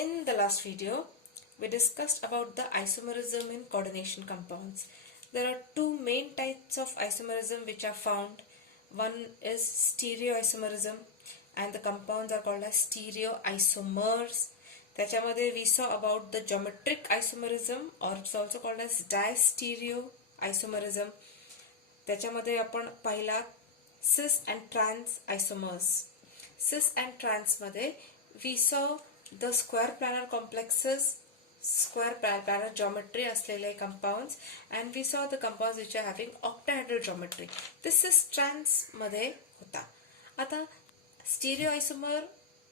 In the last video, we discussed about the isomerism in coordination compounds. There are two main types of isomerism which are found. One is stereoisomerism and the compounds are called as stereoisomers. त्याच्यामध्ये we saw about the geometric isomerism or it's also called as distereoisomerism. त्याच्यामध्ये आपण पाहिला cis and trans isomers. Cis and trans मध्ये we saw the square planar complexes, square planar geometry असलेले compounds, and we saw the compounds which are having octahedral geometry. This is trans मध्ये होता. आता stereoisomer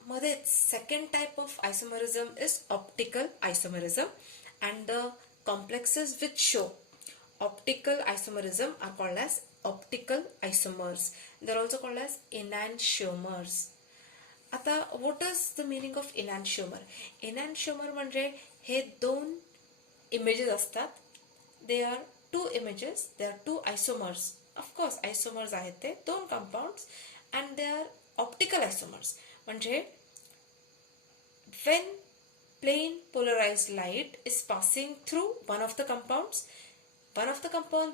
मध्ये second type of isomerism is optical isomerism, and the complexes which show optical isomerism are called as optical isomers. They are also called as enantiomers. आता what is the meaning of enantiomer? Enantiomer म्हणजे हे दोन images असतात. They are two images. They are two isomers. Of course, isomers आहेत ते दोन compounds and they are optical isomers. म्हणजे when plane polarized light is passing through one of the compounds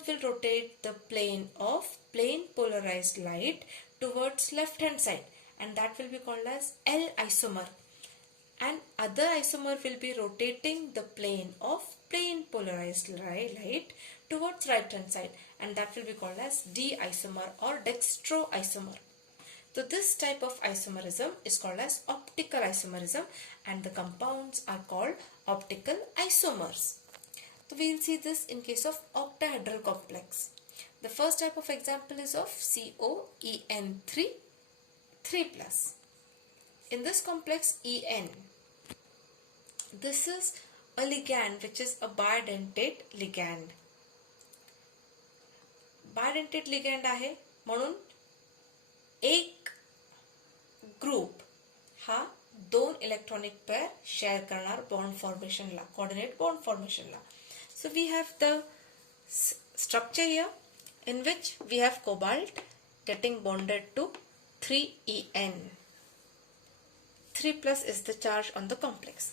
will rotate the plane of plane polarized light towards left hand side, and that will be called as L isomer, and other isomer will be rotating the plane of plane polarized light towards right hand side, and that will be called as D isomer or dextroisomer. So this type of isomerism is called as optical isomerism, and the compounds are called optical isomers. So we will see this in case of octahedral complex. The first type of example is of COEN3 3+. In this complex En, this is a ligand which is a bidentate ligand. Bidentate ligand आहे म्हणून एक group हा दोन electronic pair share करणार bond फॉर्मेशनला, coordinate bond फॉर्मेशनला. So we have the structure here in which we have cobalt getting bonded to 3En. 3+ is the charge on the complex.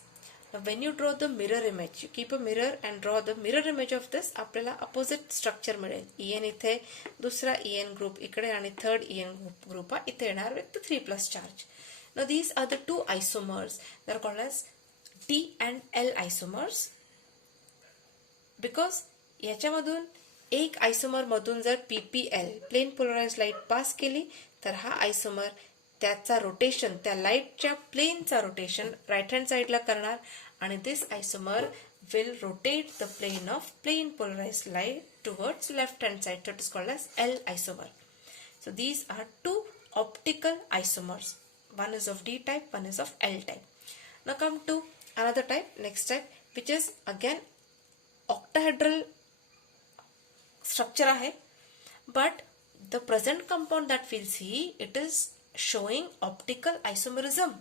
Now when you draw the mirror image, you keep a mirror and draw the mirror image of this, आपल्याला opposite structure मिळेल. En इथे, दूसरा En group इकडे आणि third En group इथे येणार with the 3+ charge. Now these are the two isomers. They are called as D and L isomers. Because याच्यामधून एक आयसोमर मधून जर PPL plane polarised light pass केली तर हा आयसोमर त्याचा रोटेशन, त्या लाईटच्या प्लेनचा रोटेशन राईट हँड साईडला करणार, आणि this isomer will rotate the plane of plane polarised light towards left hand side. So it is called as L isomer. So these are two optical isomers. One is of D type, one is of L type. Now come to another type, next type, which is again octahedral structure आहे, but the present compound that we'll see, it is showing optical isomerism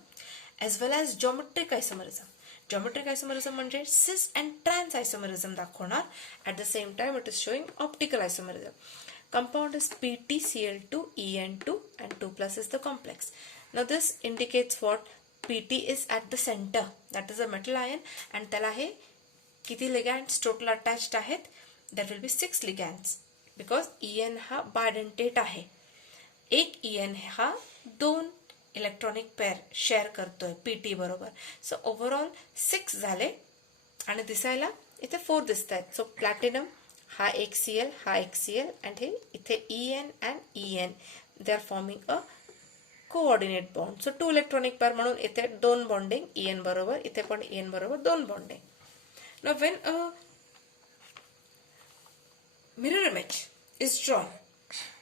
as well as geometric isomerism. Geometric isomerism म्हणजे cis and trans isomerism दाखवणार. At the same time it is showing optical isomerism. Compound is PtCl2En2 and 2+ is the complex. Now this indicates what? Pt is at the center, that is a metal ion, and त्याला हे किती ligands total attached आहेत? There will be 6 ligands because En हा bidentate आहे. एक En हा दोन electronic pair share करतोय Pt बरोबर. सो ओव्हरऑल 6 झाले आणि दिसायला इथे 4 दिसत आहेत. सो प्लॅटिनम हा एक Cl, हा एक Cl, and हे इथे En and En, they are forming a coordinate bond. So 2 electronic pair म्हणून इथे 2 बॉन्डिंग En बरोबर, इथे पण En बरोबर 2 bonding. Now when a mirror image is drawn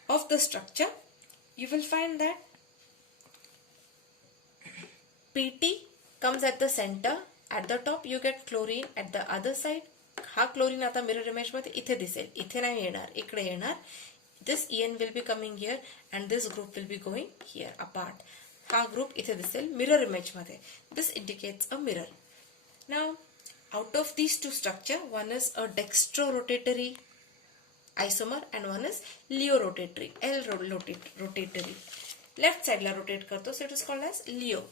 of the structure, you will find that Pt comes at the center. At the top you get chlorine, at the other side हा chlorine आता mirror image मध्ये इथे दिसेल, इथे नाही येणार, इकडे येणार. This En will be coming here and this group will be going here apart. हा group इथे दिसेल mirror image मध्ये. This indicates a mirror. Now out of these two structure, one is a dextrorotatory isomer and one is leo-rotatory, L-rotatory. Left side la rotate करतो, so it is called as leo.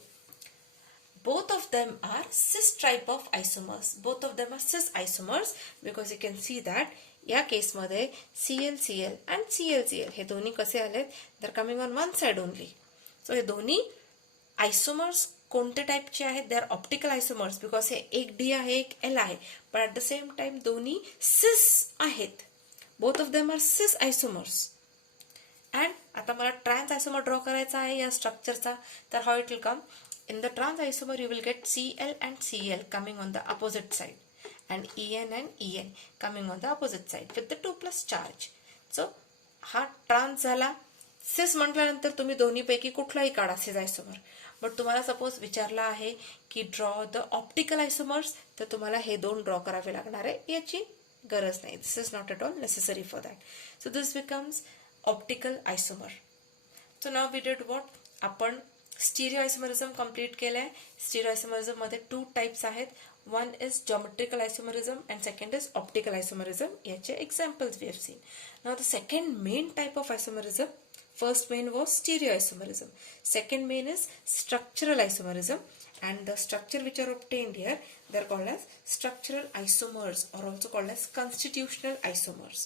both of them are cis type of isomers. Both of them are cis isomers because you can see that या केसमध्ये ClCl and ClCl हे दोन्ही कसे आलेत, they're coming on one side only. So हे दोन्ही आयसोमर्स कोणते टाईपचे आहेत, they are optical isomers because हे एक डी आहे एक एल आहे, पण ॲट द सेम टाइम दोन्ही सिस आहेत. Both of them are cis isomers. And आता मला ट्रान्स आयसोमर ड्रॉ करायचा आहे या स्ट्रक्चरचा, तर how it will come. In the trans isomer you will get Cl and Cl coming on the opposite side and En and En coming on the opposite side with the 2+ charge. So हा trans झाला. सिस म्हटल्यानंतर तुम्ही दोन्ही पैकी कुठलाही काढा सिस आयसोमर. But तुम्हाला suppose विचारला आहे की ड्रॉ द ऑप्टिकल आयसोमर्स, तर तुम्हाला हे दोन ड्रॉ करावे लागणार आहे, याची गरज नाही. This is not at all necessary for that. So this becomes optical isomer. So now we did what, आपण स्टिरिओ आयसोमरिझम कंप्लीट केलंय. स्टिरिओ आयसोमरिझम मध्ये 2 टाइप्स आहेत. One is geometrical isomerism and second is optical isomerism. याचे examples we have seen. Now the second main type of isomerism, first main was stereoisomerism, second main is structural isomerism, and the structure which are obtained here, they are called as structural isomers or also called as constitutional isomers.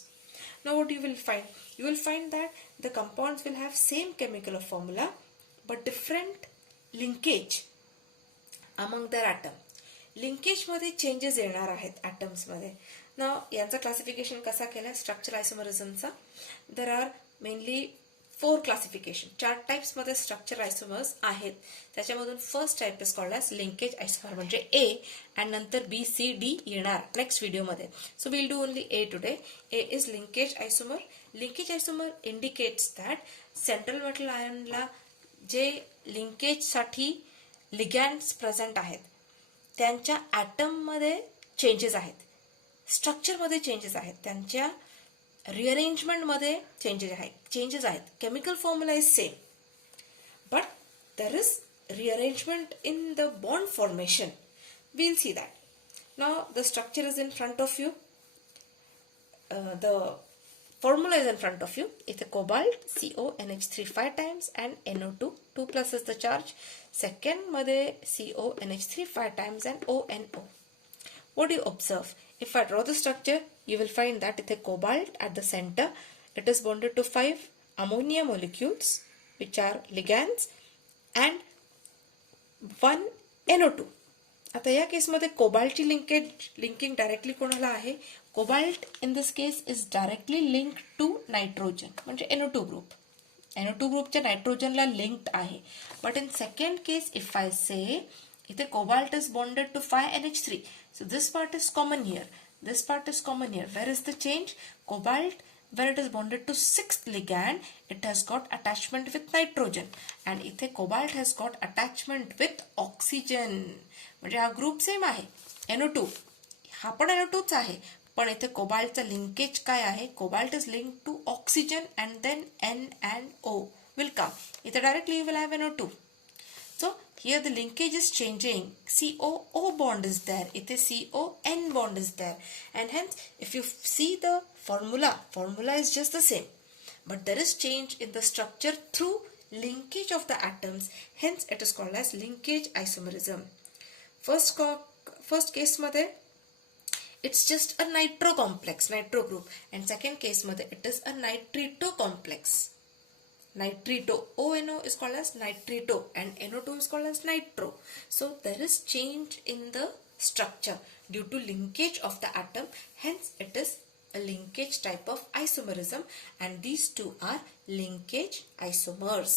Now what you will find, you will find that the compounds will have same chemical formula but different linkage among their atom. Linkage मध्ये changes येणार आहेत atoms मध्ये. Now यांचा classification कसा केला structural आयसोमरिझमचा, there are mainly 4 classification. 4 types मध्ये structure isomers आहेत. त्याच्यामधून first type is called as linkage isomer म्हणजे ए, अँड नंतर बी सी डी येणार नेक्स्ट व्हिडिओमध्ये. So will do only A today. A is linkage isomer. Linkage isomer indicates that central metal आयनला जे लिंकेजसाठी ligands present आहेत त्यांच्या ॲटममध्ये changes आहेत, स्ट्रक्चरमध्ये चेंजेस आहेत, त्यांच्या रिअरेंजमेंटमध्ये चेंजेस आहेत. Chemical formula is same but there is rearrangement in the bond formation. We'll see that. Now the structure is in front of you. The formula is in front of you. It's a cobalt CONH3 5 times and NO2 2+ is the charge. Second मध्ये CONH3 5 times and ONO. What do you observe? If I draw the structure, you will find that it's a cobalt at the center. It is bonded to 5 ammonia molecules which are ligands and 1 NO2. आता या केसमध्ये कोबाल्टची linking directly कोणाला आहे, cobalt in this case is directly linked to nitrogen म्हणजे NO2 ग्रुप. NO2 ग्रुपच्या नायट्रोजनला linked आहे. But in second case if I say इथे cobalt is bonded to 5NH3. So this part is common here. This part is common here. Where is the change? Cobalt, where it is bonded to 6th ligand, it has got attachment with nitrogen. And इथे cobalt has got attachment with oxygen. म्हणजे हा group same आहे NO2. हा पण NO2 च आहे. पण इथे कोबाल्टचा लिंकेज काय आहे, cobalt is linked to oxygen and then N and O will come. इथे directly you will have NO2. So here the linkage is changing. COO bond is there. It is CON bond is there. And hence if you see the formula is just the same. But there is change in the structure through linkage of the atoms. Hence it is called as linkage isomerism. First case मध्ये it's just a nitro complex, nitro group. And second case मध्ये it is a nitrito complex. Nitrito, ONO is called as nitrito and NO2 is called as nitro. So there is change in the structure due to linkage of the atom. Hence it is a linkage type of isomerism and these two are linkage isomers.